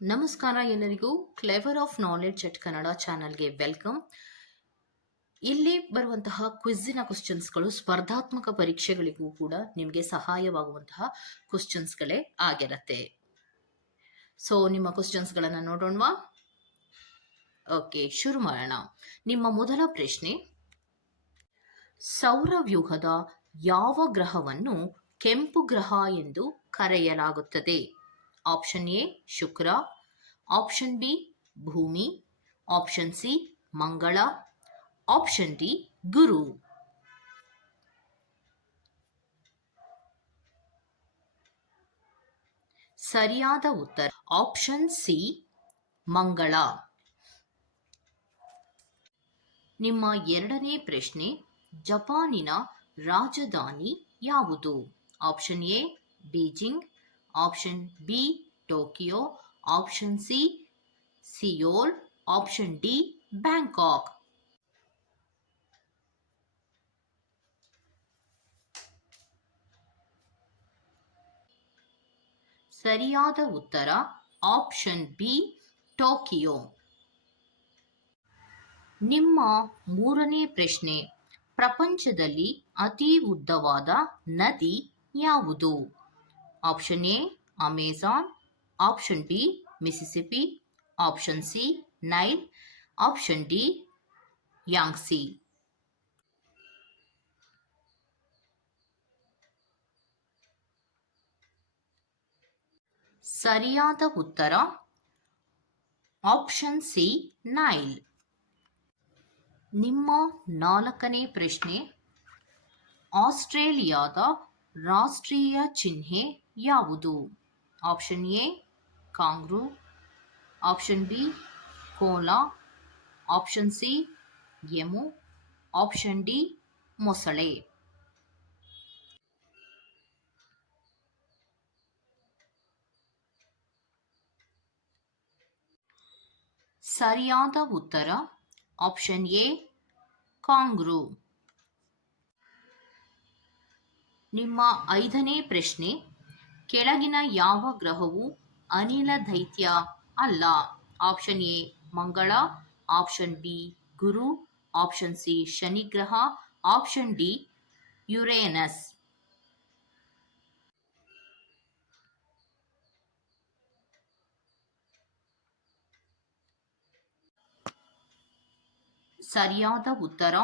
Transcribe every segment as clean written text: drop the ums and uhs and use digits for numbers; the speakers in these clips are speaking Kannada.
ನಮಸ್ಕಾರ ಎಲ್ಲರಿಗೂ. Clever of knowledge at Kannada ಚಾನಲ್ಗೆ ವೆಲ್ಕಮ್. ಇಲ್ಲಿ ಬರುವಂತಹ ಕ್ವಿಜ್ಜಿನ ಕ್ವಶನ್ಸ್ಗಳು ಸ್ಪರ್ಧಾತ್ಮಕ ಪರೀಕ್ಷೆಗಳಿಗೂ ಕೂಡ ನಿಮಗೆ ಸಹಾಯವಾಗುವಂತಹ ಕ್ವಶನ್ಸ್ಗಳೇ ಆಗಿರತ್ತೆ. ಸೊ ನಿಮ್ಮ ಕ್ವಶನ್ಸ್ಗಳನ್ನು ನೋಡೋಣವಾ? ಓಕೆ, ಶುರು ಮಾಡೋಣ. ನಿಮ್ಮ ಮೊದಲ ಪ್ರಶ್ನೆ, ಸೌರವ್ಯೂಹದ ಯಾವ ಗ್ರಹವನ್ನು ಕೆಂಪು ಗ್ರಹ ಎಂದು ಕರೆಯಲಾಗುತ್ತದೆ? Option A Shukra, option B ಭೂಮಿ, ಆಪ್ಷನ್ ಸಿ ಮಂಗಳ, ಆಪ್ಷನ್ ಡಿ ಗುರು. ಸರಿಯಾದ ಉತ್ತರ ಆಪ್ಷನ್ ಸಿ ಮಂಗಳ. ನಿಮ್ಮ ಎರಡನೇ ಪ್ರಶ್ನೆ, ಜಪಾನಿನ ರಾಜಧಾನಿ ಯಾವುದು? Option A Beijing, option B Tokyo, option C Seoul, option D Bangkok. ಸರಿಯಾದ ಉತ್ತರ ಆಪ್ಷನ್ ಬಿ ಟೋಕಿಯೋ. ನಿಮ್ಮ ಮೂರನೇ ಪ್ರಶ್ನೆ, ಪ್ರಪಂಚದಲ್ಲಿ ಅತಿ ಉದ್ದವಾದ ನದಿ ಯಾವುದು? Option A Amazon, option B Mississippi, option C Nile, option D Yangtze. ಸರಿಯಾದ ಉತ್ತರ ಆಪ್ಷನ್ ಸಿ ನೈಲ್. ನಿಮ್ಮ ನಾಲ್ಕನೇ ಪ್ರಶ್ನೆ, ಆಸ್ಟ್ರೇಲಿಯಾದ ರಾಷ್ಟ್ರೀಯ ಚಿಹ್ನೆ ಯಾವುದು? Option A kangaroo, option B koala, option C emu, option D ಮೊಸಳೆ. ಸರಿಯಾದ ಉತ್ತರ ಆಪ್ಷನ್ ಎ ಕಾಂಗ್ರೂ. ನಿಮ್ಮ ಐದನೇ ಪ್ರಶ್ನೆ, ಕೆಳಗಿನ ಯಾವ ಗ್ರಹವು ಅನಿಲ ದೈತ್ಯ ಅಲ್ಲ? ಆಪ್ಷನ್ ಎ ಮಂಗಳ, ಆಪ್ಷನ್ ಬಿ ಗುರು, ಆಪ್ಷನ್ ಸಿ ಶನಿ ಗ್ರಹ, ಆಪ್ಷನ್ ಡಿ ಯುರೇನಸ್. ಸರಿಯಾದ ಉತ್ತರ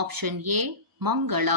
ಆಪ್ಷನ್ ಎ ಮಂಗಳ.